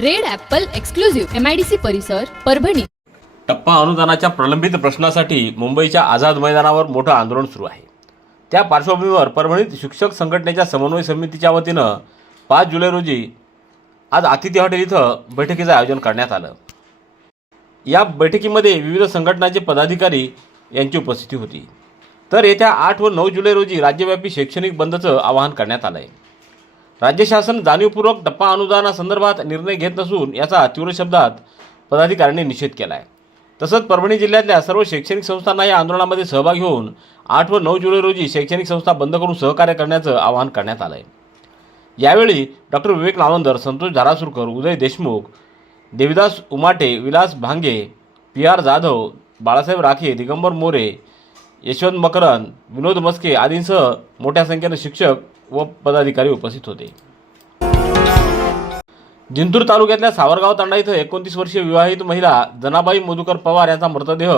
Red apple exclusive MIDC परिसर परभणी. टप्पा अनुदानाच्या प्रलंबित प्रश्नासाठी मुंबईच्या आझाद मैदानावर मोठं आंदोलन सुरू आहे. त्या पार्श्वभूमीवर परभणीत शिक्षक संघटनेच्या समन्वय समितीच्या वतीनं पाच जुलै रोजी आज अतिथी हॉटेल इथं बैठकीचं आयोजन करण्यात आलं. या बैठकीमध्ये विविध संघटनांचे पदाधिकारी यांची उपस्थिती होती. तर येत्या आठ व नऊ जुलै रोजी राज्यव्यापी शैक्षणिक बंदचं आवाहन करण्यात आलं आहे राज्य शासन जाणीवपूर्वक टप्पा अनुदानासंदर्भात निर्णय घेत नसून याचा तीव्र शब्दात पदाधिकाऱ्यांनी निषेध केला आहे तसंच परभणी जिल्ह्यातल्या सर्व शैक्षणिक संस्थांना या आंदोलनामध्ये सहभागी होऊन आठ व नऊ जुलै रोजी शैक्षणिक संस्था बंद करून सहकार्य करण्याचं आवाहन करण्यात आलं आहे यावेळी doctor Vivek Navandar Santosh Dharasurkar Uday Deshmukh Devidas Umate Vilas Bhange P R Jadhav Balasaheb Rakhe Digambar More Yashwant Makarand विनोद मस्के आदींसह मोठ्या संख्येनं शिक्षक व पदाधिकारी उपस्थित होते. जिंतूर तालुक्यातल्या सावरगाव तांडा इथं एकोणतीस वर्षीय विवाहित महिला जनाबाई मधुकर पवार यांचा मृतदेह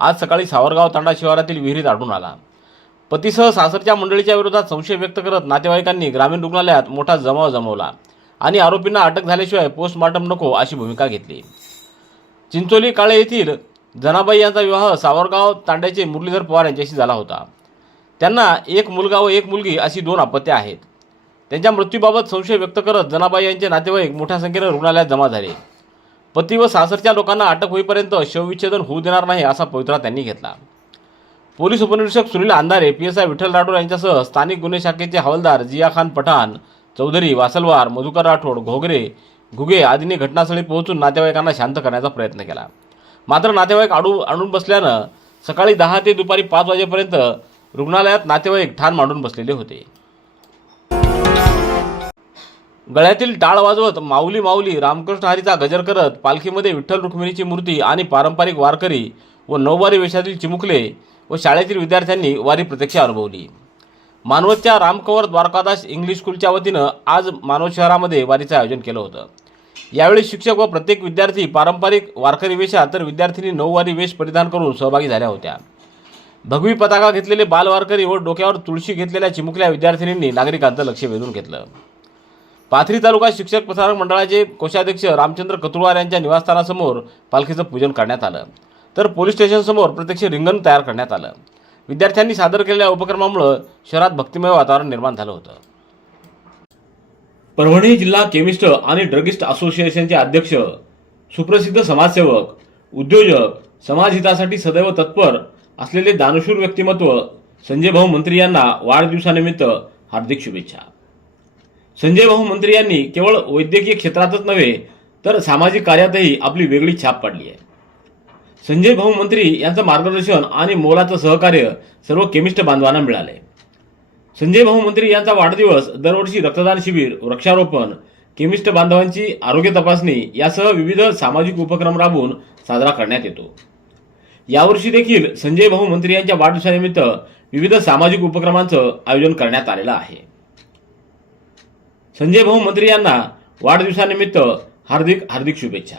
आज सकाळी सावरगाव तांडा शिवारातील विहिरीत आढळून आला. पतीसह सासरच्या मंडळीच्या विरोधात संशय व्यक्त करत नातेवाईकांनी ग्रामीण रुग्णालयात मोठा जमाव जमवला आणि आरोपींना अटक झाल्याशिवाय पोस्टमॉर्टम नको अशी भूमिका घेतली. चिंचोली काळे येथील जनाबाई यांचा विवाह सावरगाव तांड्याचे मुरलीधर पवार यांच्याशी झाला होता. त्यांना एक मुलगा व एक मुलगी अशी दोन अपत्ये आहेत. त्यांच्या मृत्यूबाबत संशय व्यक्त करत जनाबाई यांचे नातेवाईक मोठ्या संख्येनं रुग्णालयात जमा झाले. पती व सासरच्या लोकांना अटक होईपर्यंत शवविच्छेदन होऊ देणार नाही असा पवित्रा त्यांनी घेतला. पोलीस उपनिरीक्षक Sunil Andhare P S I Vitthal Rathod यांच्यासह स्थानिक गुन्हे शाखेचे हवालदार जिया खान पठाण चौधरी वासलवार मधुकर राठोड घोगरे घुगे आदींनी घटनास्थळी पोहोचून नातेवाईकांना शांत करण्याचा प्रयत्न केला. मात्र नातेवाईक आडू आणून बसल्यानं सकाळी दहा ते दुपारी पाच वाजेपर्यंत रुग्णालयात नातेवाईक ठाण मांडून बसलेले होते. गळ्यातील टाळ वाजवत माऊली माऊली रामकृष्ण हरीचा गजर करत पालखीमध्ये विठ्ठल रुक्मिणीची मूर्ती आणि पारंपरिक वारकरी व नऊवारी वेशातील चिमुकले व शाळेतील विद्यार्थ्यांनी वारी प्रत्यक्ष अनुभवली. मानवतच्या रामकंवर द्वारकादास इंग्लिश स्कूलच्या वतीनं आज मानव शहरामध्ये वारीचं आयोजन केलं होतं. यावेळी शिक्षक व प्रत्येक विद्यार्थी पारंपरिक वारकरी वेशात तर विद्यार्थिनी नऊवारी वेश परिधान करून सहभागी झाल्या होत्या. भगवी पताका घेतलेले बालवारकरी व डोक्यावर तुळशी घेतलेल्या चिमुकल्या विद्यार्थिनींनी नागरिकांचं लक्ष वेधून घेतलं. पाथरी तालुका शिक्षक प्रसारक मंडळाचे कोषाध्यक्ष रामचंद्र कतुळवार यांच्या निवासस्थानासमोर पालखीचं पूजन करण्यात आलं. तर पोलीस स्टेशनसमोर प्रत्यक्ष रिंगण तयार करण्यात आलं. विद्यार्थ्यांनी सादर केलेल्या उपक्रमामुळं शहरात भक्तिमय वातावरण निर्माण झालं होतं. परभणी जिल्हा केमिस्ट आणि ड्रगिस्ट असोसिएशनचे अध्यक्ष सुप्रसिद्ध समाजसेवक उद्योजक समाजहितासाठी सदैव तत्पर असलेले दानशूर व्यक्तिमत्व संजय भाऊ मंत्री यांना वाढदिवसानिमित्त हार्दिक शुभेच्छा. संजय भाऊ मंत्री यांनी केवळ वैद्यकीय क्षेत्रातच नव्हे तर सामाजिक कार्यातही आपली वेगळी छाप पाडली आहे. संजय भाऊ मंत्री यांचं मार्गदर्शन आणि मोलाचं सहकार्य सर्व केमिस्ट बांधवांना मिळाले संजय भाऊ मंत्री यांचा वाढदिवस दरवर्षी रक्तदान शिबिर वृक्षारोपण केमिस्ट बांधवांची आरोग्य तपासणी यासह विविध सामाजिक उपक्रम राबवून साजरा करण्यात येतो. यावर्षी देखील संजय भाऊ मंत्री यांच्या वाढदिवसानिमित्त विविध सामाजिक उपक्रमांचं आयोजन करण्यात आलेलं आहे. संजय भाऊ मंत्री यांना वाढदिवसानिमित्त हार्दिक हार्दिक शुभेच्छा.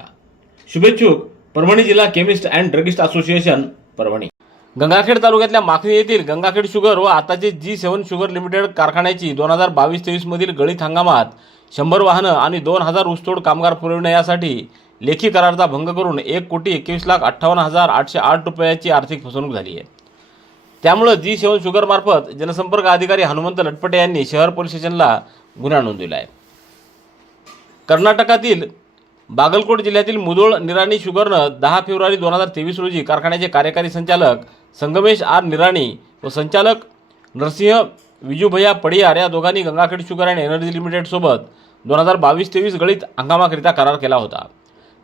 शुभेच्छुक परभणी जिल्हा chemist and druggist association Parbhani. Gangakhed तालुक्यातल्या माखणी येथील गंगाखेड शुगर व आताचे जी सेवन शुगर लिमिटेड कारखान्याची दोन हजार बावीस तेवीस मधील गळीत हंगामात शंभर वाहनं आणि दोन हजार ऊसतोड कामगार पुरविण्यासाठी लेखी करारचा भंग करून एक कोटी एकवीस लाख अठ्ठावन्न हजार आठशे आठ रुपयाची आर्थिक फसवणूक झाली आहे. त्यामुळं जी सेवन शुगरमार्फत जनसंपर्क अधिकारी हनुमंत लटपटे यांनी शहर पोलीस स्टेशनला गुन्हा नोंदविला आहे. कर्नाटकातील बागलकोट जिल्ह्यातील मुदोळ निराणी शुगरनं दहा फेब्रुवारी दोन हजार तेवीस रोजी कारखान्याचे कार्यकारी संचालक संगमेश आर निराणी व संचालक नरसिंह विजूभैया पडियार या दोघांनी गंगाखेड शुगर अँड एनर्जी लिमिटेडसोबत दोन हजार बावीस तेवीस गळीत हंगामाकरिता करार केला होता.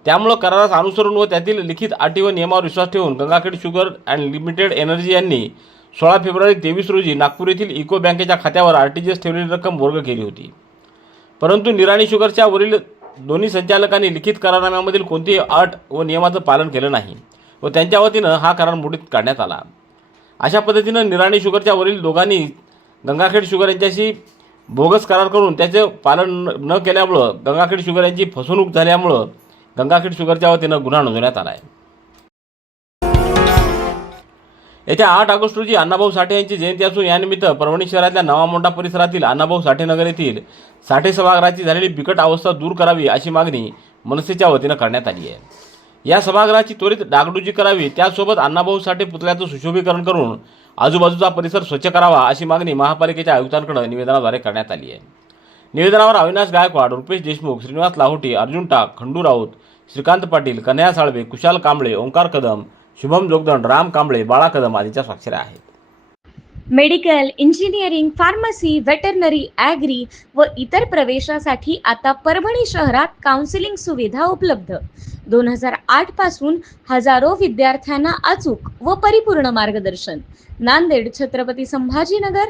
त्यामुळं करारास अनुसरून व त्यातील लिखित अटी व नियमावर विश्वास ठेवून Gangakhed sugar and limited energy यांनी सोळा फेब्रुवारी तेवीस रोजी नागपूर येथील इको बँकेच्या खात्यावर आर टी जी एस ठेवलेली रक्कम वर्ग केली होती. परंतु निराणी शुगरच्या वरील दोन्ही संचालकांनी लिखित करारनाम्यामधील कोणतीही अट व नियमाचं पालन केलं नाही व त्यांच्या वतीनं हा करार मोडीत काढण्यात आला. अशा पद्धतीनं निराणी शुगरच्या वरील दोघांनी गंगाखेड शुगर यांच्याशी बोगस करार करून त्याचे पालन न- न केल्यामुळं गंगाखेड शुगर यांची फसवणूक झाल्यामुळं गंगाखेड शुगरच्या वतीनं गुन्हा नोंदवण्यात आला आहे येत्या आठ ऑगस्ट रोजी अण्णाभाऊ साठे यांची जयंती असून यानिमित्त परभणी शहरातल्या नवामोंडा परिसरातील अण्णाभाऊ साठे नगर येथील साठे सभागृहाची झालेली बिकट अवस्था दूर करावी अशी मागणी मनसेच्या वतीनं करण्यात आली आहे. या सभागृहाची त्वरित डागडुजी करावी त्यासोबत अण्णाभाऊ साठे पुतळ्याचं सुशोभीकरण करून आजूबाजूचा परिसर स्वच्छ करावा अशी मागणी महापालिकेच्या आयुक्तांकडे निवेदनाद्वारे करण्यात आली आहे. निवेदनावर अविनाश गायकवाड रुपेश देशमुख श्रीनिवास लाहोटी अर्जुन टाक खंडू राऊत श्रीकांत पाटील कन्या साळवे कुशाल कांबळे ओंकार कदम शुभम जोगदंड राम कांबळे बाळा कदम आदीच्या स्वाक्षऱ्या आहेत. Medical engineering pharmacy veterinary agri व इतर प्रवेशासाठी आता परभणी शहरात काउन्सिलिंग सुविधा उपलब्ध. दोन हजार आठपासून हजारो विद्यार्थ्यांना अचूक व परिपूर्ण मार्गदर्शन. Nanded Chhatrapati Sambhajinagar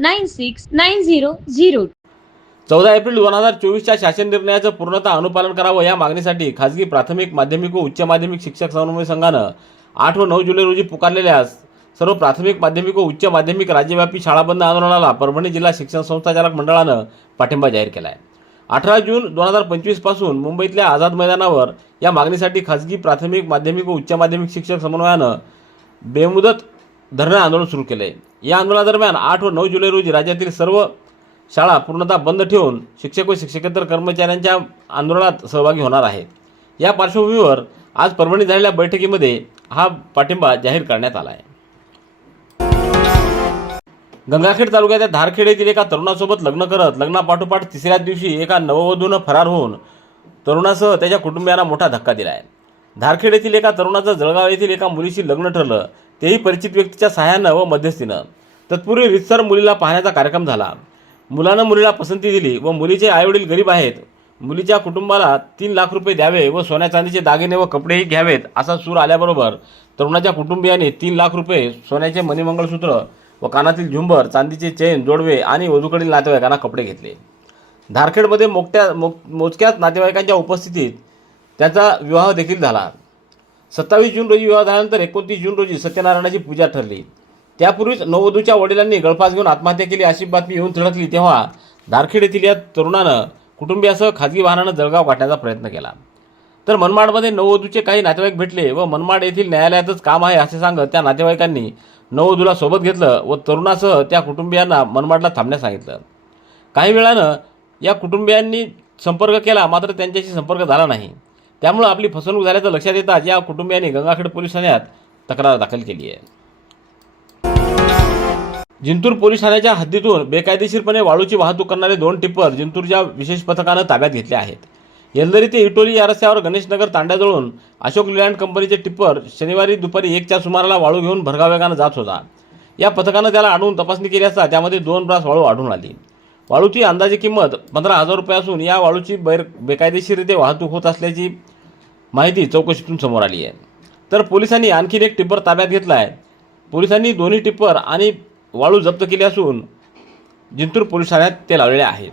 nine six nine zero zero चौदा एप्रिल दोन हजार चोवीसच्या शासन निर्णयाचं पूर्णतः अनुपालन करावं या मागणीसाठी खाजगी प्राथमिक माध्यमिक व उच्च माध्यमिक शिक्षक समन्वय संघानं आठ व नऊ जुलै रोजी पुकारलेल्या सर्व प्राथमिक माध्यमिक व उच्च माध्यमिक राज्यव्यापी शाळाबंद आंदोलनाला परभणी जिल्हा शिक्षण संस्थाचालक मंडळानं पाठिंबा जाहीर केला आहे अठरा जून दोन हजार पंचवीसपासून मुंबईतल्या आझाद मैदानावर या मागणीसाठी खाजगी प्राथमिक माध्यमिक व उच्च माध्यमिक शिक्षक समन्वयानं बेमुदत धरणं आंदोलन सुरू केलं आहे या आंदोलनादरम्यान आठ व नऊ जुलै रोजी राज्यातील सर्व शाळा पूर्णतः बंद ठेवून शिक्षक व शिक्षकेतर कर्मचाऱ्यांच्या आंदोलनात सहभागी होणार आहेत. या पार्श्वभूमीवर आज परभणी झालेल्या बैठकीमध्ये हा पाठिंबा जाहीर करण्यात आला आहे. गंगाखेड तालुक्यात धारखेड येथील एका तरुणासोबत लग्न करत लग्नापाठोपाठ तिसऱ्याच दिवशी एका नववधूनं फरार होऊन तरुणासह त्याच्या कुटुंबियांना मोठा धक्का दिला आहे धारखेड येथील एका तरुणाचं जळगाव येथील एका मुलीशी लग्न ठरलं. तेही परिचित व्यक्तीच्या सहाय्यानं व मध्यस्थीनं. तत्पूर्वी रितसर मुलीला पाहण्याचा कार्यक्रम झाला. मुलानं मुलीला पसंती दिली व मुलीचे आईवडील गरीब आहेत. मुलीच्या कुटुंबाला तीन लाख रुपये द्यावे व सोन्या चांदीचे दागिने व कपडेही घ्यावेत असा सूर आल्याबरोबर तरुणाच्या कुटुंबियाने तीन लाख रुपये सोन्याचे मणिमंगळसूत्र व कानातील झुंबर चांदीचे चेन जोडवे आणि वधूकडील नातेवाईकांना कपडे घेतले. धारखेडमध्ये मोठ्या मो मोजक्याच नातेवाईकांच्या उपस्थितीत त्याचा विवाह देखील झाला. सत्तावीस जून रोजी विवाह झाल्यानंतर एकोणतीस जून रोजी सत्यनारायणाची पूजा ठरली. त्यापूर्वीच नववधूच्या वडिलांनी गळफास घेऊन आत्महत्या केली अशी बातमी येऊन धडकली तेव्हा धारखेड येथील या तरुणानं कुटुंबियासह खाजगी वाहनानं जळगाव गाठण्याचा प्रयत्न केला. तर मनमाडमध्ये नववधूचे काही नातेवाईक भेटले व मनमाड येथील न्यायालयातच काम आहे असे सांगत त्या नातेवाईकांनी नववधूला सोबत घेतलं व तरुणासह त्या कुटुंबियांना मनमाडला थांबण्यास सांगितलं. काही वेळानं या कुटुंबियांनी संपर्क केला मात्र त्यांच्याशी संपर्क झाला नाही. त्यामुळं आपली फसवणूक झाल्याचं लक्षात येताच या कुटुंबियांनी गंगाखेड पोलीस ठाण्यात तक्रार दाखल केली आहे. जिंतूर पोलीस ठाण्याच्या हद्दीतून बेकायदेशीरपणे वाळूची वाहतूक करणारे दोन टिप्पर जिंतूरच्या विशेष पथकानं ताब्यात घेतले आहेत. येलदरी ते इटोली या रस्त्यावर गणेशनगर तांड्याजवळून अशोक लिलँड कंपनीचे टिप्पर शनिवारी दुपारी एकच्या सुमाराला वाळू घेऊन भरगाव वेगानं जात होता. या पथकानं त्याला आणून तपासणी केली असता त्यामध्ये दोन ब्रास वाळू आढळून आली. वाळूची अंदाजे किंमत पंधरा हजार रुपये असून या वाळूची बैर बेकायदेशीररित्या वाहतूक होत असल्याची माहिती चौकशीतून समोर आली आहे. तर पोलिसांनी आणखीन एक टिप्पर ताब्यात घेतला आहे पोलिसांनी दोन्ही टिप्पर आणि वाळू जप्त केली असून जिंतूर पोलीस ठाण्यात ते लावलेले आहेत.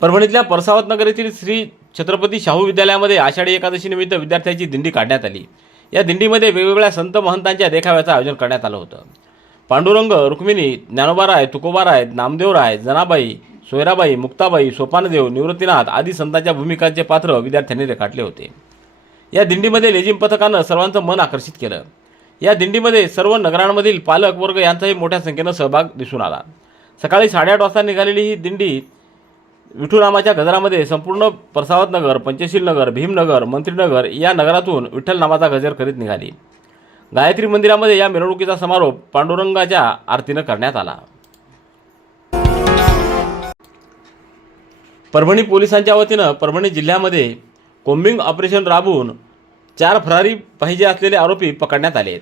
परभणीतल्या परसावत नगर येथील श्री छत्रपती शाहू विद्यालयामध्ये आषाढी एकादशीनिमित्त विद्यार्थ्यांची दिंडी काढण्यात आली. या दिंडीमध्ये वेगवेगळ्या संत महंतांच्या देखाव्याचं आयोजन करण्यात आलं होतं. पांडुरंग रुक्मिणी ज्ञानोबाराय तुकोबाराय नामदेवराय जनाबाई सोयराबाई मुक्ताबाई सोपानदेव निवृत्तीनाथ आदी संतांच्या भूमिकांचे पात्र विद्यार्थ्यांनी रेखाटले होते. या दिंडीमध्ये लेझिम पथकानं सर्वांचं मन आकर्षित केलं. या दिंडीमध्ये सर्व नगरांमधील पालक वर्ग यांचाही मोठ्या संख्येनं सहभाग दिसून आला. सकाळी साडेआठ वाजता निघालेली ही दिंडी विठ्ठलनामाच्या गजरामध्ये संपूर्ण परसावत नगर पंचशील नगर भीमनगर मंत्रीनगर या नगरातून विठ्ठल नामाचा गजर करीत निघाली. गायत्री मंदिरामध्ये या मिरवणुकीचा समारोप पांडुरंगाच्या आरतीनं करण्यात आला. परभणी पोलिसांच्या वतीनं परभणी जिल्ह्यामध्ये कोम्बिंग ऑपरेशन राबवून चार फरारी पाहिजे असलेले आरोपी पकडण्यात आले आहेत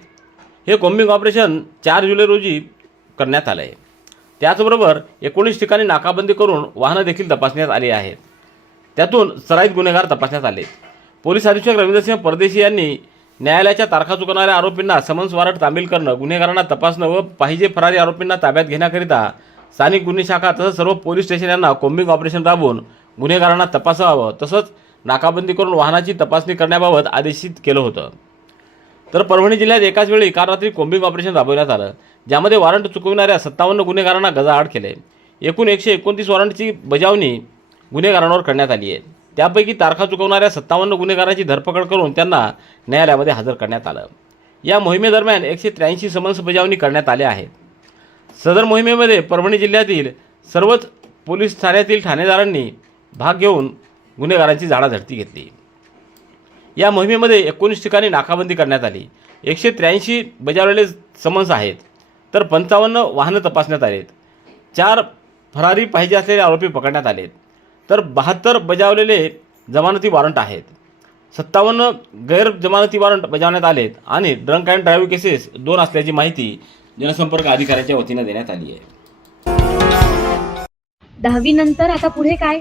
हे कोम्बिंग ऑपरेशन चार जुलै रोजी करण्यात आलं आहे त्याचबरोबर एकोणीस ठिकाणी नाकाबंदी करून वाहनं देखील तपासण्यात आली आहेत. त्यातून सराईत गुन्हेगार तपासण्यात आले पोलीस अधीक्षक रवींद्रसिंह परदेशी यांनी न्यायालयाच्या तारखा चुकवणाऱ्या आरोपींना समन्स वॉरंट तामील करणं गुन्हेगारांना तपासणं व पाहिजे फरारी आरोपींना ताब्यात घेण्याकरिता स्थानिक गुन्हे शाखा तसंच सर्व पोलीस स्टेशन यांना कोम्बिंग ऑपरेशन राबवून गुन्हेगारांना तपासावं तसंच नाकाबंदी करून वाहनाची तपासणी करण्याबाबत आदेशित केलं होतं. तर परभणी जिल्ह्यात एकाच वेळी काल रात्री कोम्बिंग ऑपरेशन राबवण्यात आलं ज्यामध्ये वॉरंट चुकविणाऱ्या सत्तावन्न गुन्हेगारांना गजाआड केले. एकूण एकशे एकोणतीस वॉरंटची बजावणी गुन्हेगारांवर करण्यात आली आहे. त्यापैकी तारखा चुकवणाऱ्या सत्तावन्न गुन्हेगारांची धरपकड करून त्यांना न्यायालयामध्ये हजर करण्यात आलं. या मोहिमेदरम्यान एकशे त्र्याऐंशी समन्स बजावणी करण्यात आल्या आहेत. सदर मोहिमेमध्ये परभणी जिल्ह्यातील सर्वच पोलीस ठाण्यातील ठाणेदारांनी भाग घेऊन गुन्हेगारांची झाडाझडती घेतली. या मोहिमेमध्ये एकोणीस ठिकाणी नाकाबंदी करण्यात आली. एकशे त्र्याऐंशी बजावलेले समन्स आहेत. तर पंचावन्न वाहनं तपासण्यात आलेत. चार फरारी पाहिजे असलेले आरोपी पकडण्यात आलेत. तर बहात्तर बजावलेले जमानती वॉरंट आहेत. सत्तावन्न गैर जमानती वॉरंट बजावण्यात आलेत आणि ड्रंक अँड ड्राईव्ह केसेस दोन असल्याची माहिती जनसंपर्क अधिकाऱ्याच्या वतीनं देण्यात आली आहे. दहावी नंतर आता पुढे काय?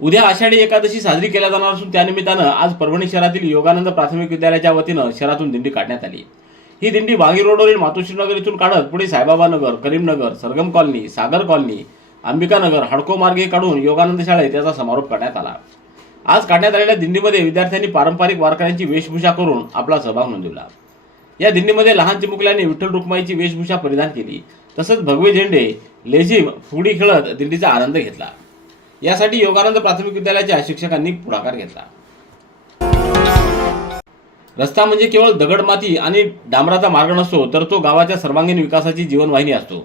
उद्या आषाढी एकादशी साजरी केल्या जाणार असून त्यानिमित्तानं आज परभणी शहरातील योगानंद प्राथमिक विद्यालयाच्या वतीनं शहरातून दिंडी काढण्यात आली. ही दिंडी वाघी रोडवरील मातोश्रीनगर इथून काढत पुढे साईबाबा नगर करीमनगर सरगम कॉलनी सागर कॉलनी अंबिका नगर हडको मार्गे काढून योगानंद शाळेत त्याचा समारोप करण्यात आला. आज काढण्यात आलेल्या दिंडीमध्ये विद्यार्थ्यांनी पारंपरिक वारकऱ्यांची वेशभूषा करून आपला सहभाग नोंदवला. या दिंडीमध्ये लहान चिमुकल्यांनी विठ्ठल रुक्माईची वेशभूषा परिधान केली. तसंच भगवे झेंडे लेझिम फुगडी खेळत दिंडीचा आनंद घेतला. यासाठी योगानंद प्राथमिक विद्यालयाच्या शिक्षकांनी पुढाकार घेतला. रस्ता म्हणजे केवळ दगड माती आणि डांबराचा मार्ग नसतो तर तो गावाच्या सर्वांगीण विकासाची जीवनवाहिनी असतो.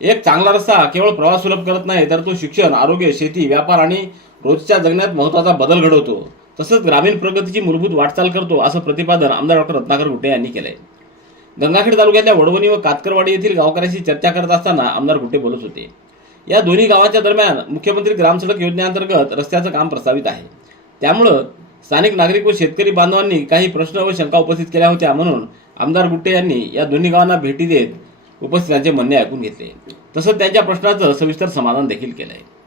एक चांगला रस्ता केवळ प्रवास सुलभ करत नाही तर तो शिक्षण आरोग्य शेती व्यापार आणि रोजच्या जगण्यात महत्त्वाचा बदल घडवतो. तसंच ग्रामीण प्रगतीची मूलभूत वाटचाल करतो असं प्रतिपादन आमदार डॉक्टर रत्नाकर गुट्टे यांनी केलंय. गंगाखेड तालुक्यातल्या वडवणी व कातकरवाडी येथील गावकऱ्यांशी चर्चा करत असताना आमदार गुट्टे बोलत होते. या दोन्ही गावाच्या दरम्यान मुख्यमंत्री ग्रामसडक योजनेअंतर्गत रस्त्याचं काम प्रस्तावित आहे. त्यामुळं स्थानिक नागरिक व शेतकरी बांधवांनी काही प्रश्न व शंका उपस्थित केल्या होत्या म्हणून आमदार गुट्टे यांनी या दोन्ही गावांना भेटी देत उपस्थितांचे म्हणणे ऐकून घेतले. तसंच त्यांच्या प्रश्नाचं सविस्तर समाधान देखील केलं आहे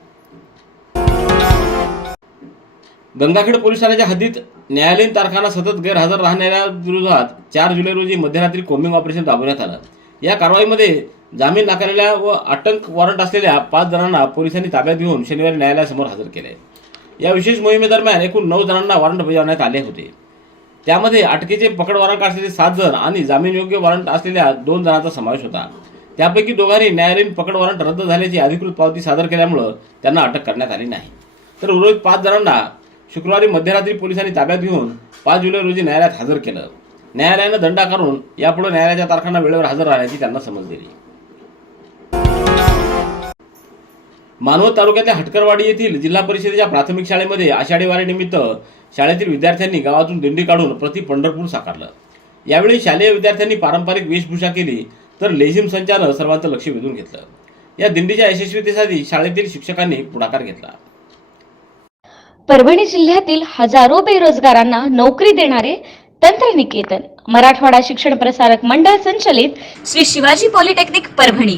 गंगाखेड पोलीस ठाण्याच्या हद्दीत न्यायालयीन तारखांना सतत गैरहजर राहणाऱ्या विरोधात चार जुलै रोजी मध्यरात्री कोम्बिंग ऑपरेशन राबवण्यात आलं. या कारवाईमध्ये जामीन नाकारलेल्या व अटक वॉरंट असलेल्या पाच जणांना पोलिसांनी ताब्यात घेऊन शनिवारी न्यायालयासमोर हजर केले. या विशेष मोहिमेदरम्यान एकूण नऊ जणांना वॉरंट बजावण्यात आले होते. त्यामध्ये अटकेचे पकड वॉरंट असलेले सात जण आणि जामीनयोग्य वॉरंट असलेल्या दोन जणांचा समावेश होता. त्यापैकी दोघांनी न्यायालयीन पकड वॉरंट रद्द झाल्याची अधिकृत पावती सादर केल्यामुळं त्यांना अटक करण्यात आली नाही. तर उर्वरित पाच जणांना शुक्रवारी मध्यरात्री पोलिसांनी ताब्यात घेऊन पाच जुलै रोजी न्यायालयात हजर केलं. न्यायालयानं दंडा करून यापुढे न्यायालयाच्या तारखांना वेळेवर हजर राहण्याची त्यांना समज दिली. मानवत तालुक्यातल्या हटकरवाडी येथील जिल्हा परिषदेच्या प्राथमिक शाळेमध्ये आषाढी वारीनिमित्त शाळेतील विद्यार्थ्यांनी गावातून दिंडी काढून प्रति पंढरपूर साकारलं. यावेळी शालेय विद्यार्थ्यांनी पारंपरिक वेशभूषा केली तर लेझिम संचानं सर्वांचं लक्ष वेधून घेतलं. या दिंडीच्या यशस्वीतेसाठी शाळेतील शिक्षकांनी पुढाकार घेतला. परभणी जिल्ह्यातील हजारो बेरोजगारांना नोकरी देणारे तंत्रनिकेतन मराठवाडा शिक्षण प्रसारक मंडळ संचलित श्री शिवाजी पॉलिटेक्निक परभणी.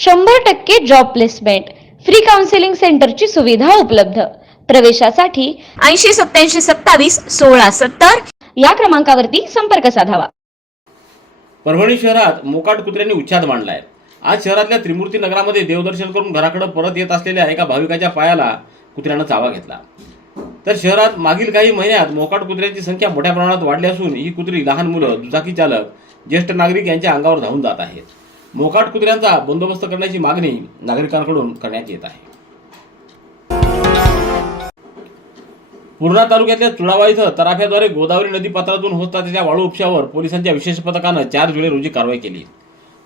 शंभर टक्के जॉब प्लेसमेंट फ्री काउन्सिलिंग सेंटरची सुविधा उपलब्ध. प्रवेशासाठी ऐंशी सत्याऐंशी सत्तावीस सोळा सत्तर या क्रमांकावरती संपर्क साधावा. परभणी शहरात मोकाट कुत्र्यांनी उच्छाद मांडलाय. आज शहरातल्या त्रिमूर्ती नगरामध्ये देवदर्शन करून घराकडे परत येत असलेल्या एका भाविकाच्या पायाला कुत्र्यानं चावा घेतला. तर शहरात मागील काही महिन्यात मोकाट कुत्र्यांची संख्या मोठ्या प्रमाणात वाढली असून ही कुत्री लहान मुलं दुचाकी चालक ज्येष्ठ नागरिक यांच्या अंगावर धावून जात आहेत. मोकाट कुत्र्यांचा बंदोबस्त करण्याची मागणी नागरिकांकडून करण्यात येत आहे. पूर्णा तालुक्यातल्या चुडावा इथं तराफ्याद्वारे गोदावरी नदी पात्रातून होत असलेल्या वाळू उपशावर पोलिसांच्या विशेष पथकानं चार जुलै रोजी कारवाई केली.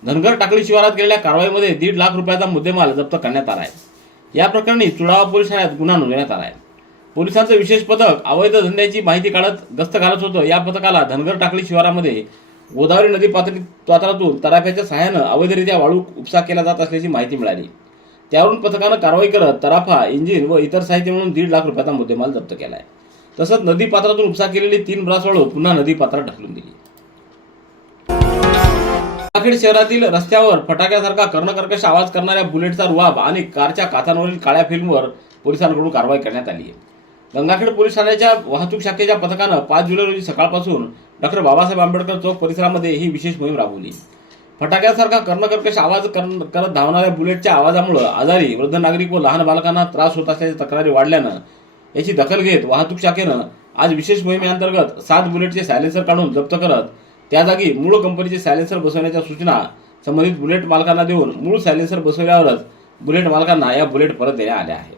धनगर टाकळी शिवारात केलेल्या कारवाईमध्ये दीड लाख रुपयाचा मुद्देमाल जप्त करण्यात आला आहे या प्रकरणी चुडावा पोलीस ठाण्यात गुन्हा नोंदवण्यात आला आहे पोलिसांचं विशेष पथक अवैध धंद्याची माहिती काढत गस्त घालत होतं. या पथकाला धनगर टाकळी शिवारामध्ये गोदावरी नदी पातळी पात्रातून तराफ्याच्या सहाय्यानं अवैधरित्या वाळू उपसा केला जात असल्याची माहिती मिळाली. त्यावरून पथकानं कारवाई करत तराफा इंजिन व इतर साहित्य म्हणून दीड लाख रुपयाचा मुद्देमाल जप्त केला आहे तसंच नदी पात्रातून उपसा केलेली तीन ब्रास वाळू पुन्हा नदी पात्रात ढकलून दिली. गंगाखेड शहरातील रस्त्यावर फटाक्यासारखा कर्णकर्कश आवाज करणाऱ्या बुलेटचा रुवाब आणि कारच्या काचांवरील काळ्या फिल्मवर पोलिसांकडून कारवाई करण्यात आली आहे. गंगाखेड पोलीस ठाण्याच्या वाहतूक शाखेच्या पथकानं पाच जुलै रोजी सकाळपासून डॉक्टर बाबासाहेब आंबेडकर चौक परिसरामध्ये ही विशेष मोहीम राबवली. फटाक्यासारखा कर्णकर्कश आवाज करत धावणाऱ्या बुलेटच्या आवाजामुळे आजारी वृद्ध नागरिक व लहान बालकांना त्रास होत असल्याच्या तक्रारी वाढल्यानं याची दखल घेत वाहतूक शाखेनं आज विशेष मोहिमेअंतर्गत सात बुलेटचे सायलेन्सर काढून जप्त करत त्या जागी मूळ कंपनीचे सायलेन्सर बसवण्याच्या सूचना संबंधित बुलेट मालकांना देऊन मूळ सायलेन्सर बसवल्यावरच बुलेट मालकांना या बुलेट परत देण्यात आल्या आहेत.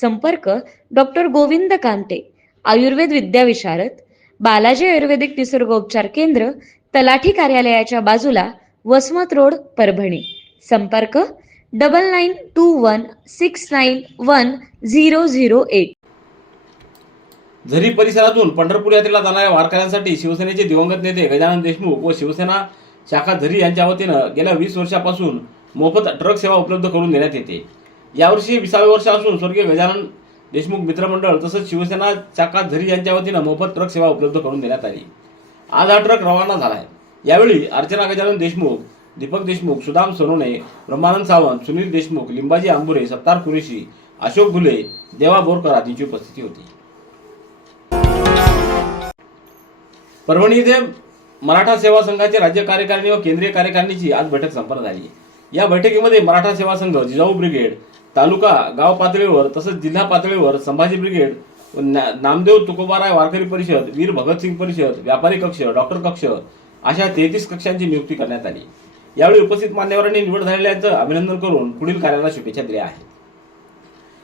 संपर्क डॉक्टर गोविंद कांते आयुर्वेद विद्याविशारद बालाजी आयुर्वेदिक निसर्गोपचार केंद्र तलाठी कार्यालयाच्या बाजूला वसमत रोड परभणी. संपर्क double nine two one six nine one zero zero eight. Zari परिसरातून पंढरपूर यात्रेला जाणाऱ्या वारकऱ्यांसाठी शिवसेनेचे दिवंगत नेते गजानन देशमुख व शिवसेना शाखा झरी यांच्या वतीनं गेल्या वीस वर्षापासून मोफत ट्रक सेवा उपलब्ध करून देण्यात येते. यावर्षी विसावे वर्ष असून स्वर्गीय गजानन देशमुख मित्रमंडळ तसंच शिवसेना चाका झरी यांच्या वतीनं मोफत ट्रक सेवा उपलब्ध करून देण्यात आली. आज हा ट्रक रवाना झाला आहे. यावेळी अर्चना गजानन देशमुख दीपक देशमुख सुदाम सोनोने ब्रह्मानंद सावंत सुनील देशमुख लिंबाजी आंबुरे सत्तार कुरेशी अशोक घुले देवा बोरकर आदींची उपस्थिती होती. परभणी येथे मराठा सेवा संघाचे राज्य कार्यकारिणी व केंद्रीय कार्यकारिणीची आज बैठक संपन्न झाली या बैठकीमध्ये मराठा सेवा संघ जिजाऊ ब्रिगेड तालुका गाव पातळीवर तसंच जिल्हा पातळीवर संभाजी ब्रिगेड व नामदेव तुकोबाराय वारकरी परिषद वीर भगतसिंग परिषद व्यापारी कक्ष डॉक्टर कक्ष अशा तेहतीस कक्षांची नियुक्ती करण्यात आली. यावेळी उपस्थित मान्यवरांनी निवड झालेल्याचं अभिनंदन करून पुढील कार्याला शुभेच्छा दिल्या आहेत.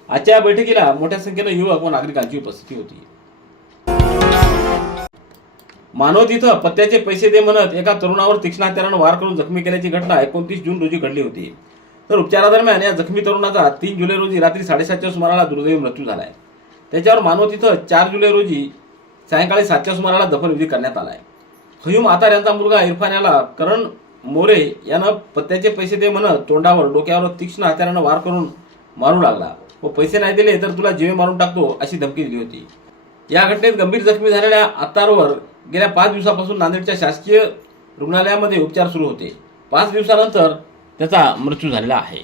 आजच्या या बैठकीला मोठ्या संख्येनं युवक व नागरिकांची उपस्थिती होती. मानवत इथं पत्त्याचे पैसे दे म्हणत एका तरुणावर तीक्ष्ण हत्यारानं वार करून जखमी केल्याची घटना एकोणतीस जून रोजी घडली होती. तर उपचारादरम्यान या जखमी तरुणाचा तीन जुलै रोजी रात्री साडेसातच्या सुमाराला दुर्दैवी मृत्यू झाला आहे त्याच्यावर मानवत इथं चार जुलै रोजी सायंकाळी सातच्या सुमाराला दफनविधी करण्यात आला आहे हयूम आतार यांचा मुलगा इरफान याला करण मोरे यानं पत्त्याचे पैसे दे म्हणत तोंडावर डोक्यावर तीक्ष्ण हत्यारानं वार करून मारू लागला. व पैसे नाही दिले तर तुला जीवे मारून टाकतो अशी धमकी दिली होती. या घटनेत गंभीर जखमी झालेल्या आत्तारवर गेल्या पाच दिवसापासून नांदेडच्या शासकीय रुग्णालयामध्ये उपचार सुरू होते. पाच दिवसानंतर त्याचा मृत्यू झालेला आहे.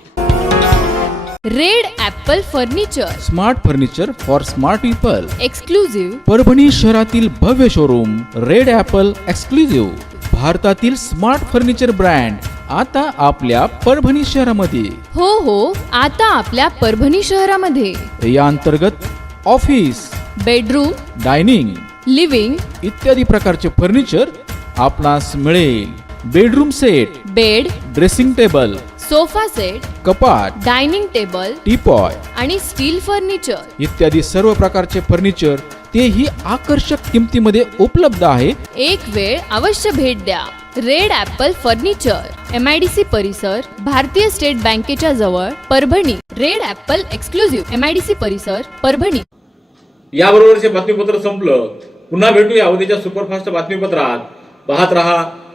Red Apple furniture. Smart furniture for smart people. Exclusive Parbhani शहरातील भव्य शोरूम रेड ॲपल एक्सक्लुझिव्ह भारतातील स्मार्ट फर्निचर ब्रँड आता आपल्या परभणी शहरामध्ये. हो हो आता आपल्या परभणी शहरामध्ये. या अंतर्गत ऑफिस बेडरूम डायनिंग लिव्हिंग. इत्यादी प्रकारचे फर्निचर आपणास मिळेल. Bedroom set bed dressing table sofa set कपाट डायनिंग टेबल टीपॉय आणि स्टील फर्निचर. इत्यादी सर्व प्रकारचे फर्निचर तेही आकर्षक किमतीमध्ये उपलब्ध आहे. एक वेळ अवश्य भेट द्या. Red apple furniture M I D C परिसर भारतीय स्टेट बँकेच्या जवळ Parbhani. Red apple exclusive M I D C परिसर परभणी. याबरोबरचे बातमीपत्र संपलं. पुन्हा भेटूया उद्याच्या सुपरफास्ट बातमीपत्रात. पाहत रहा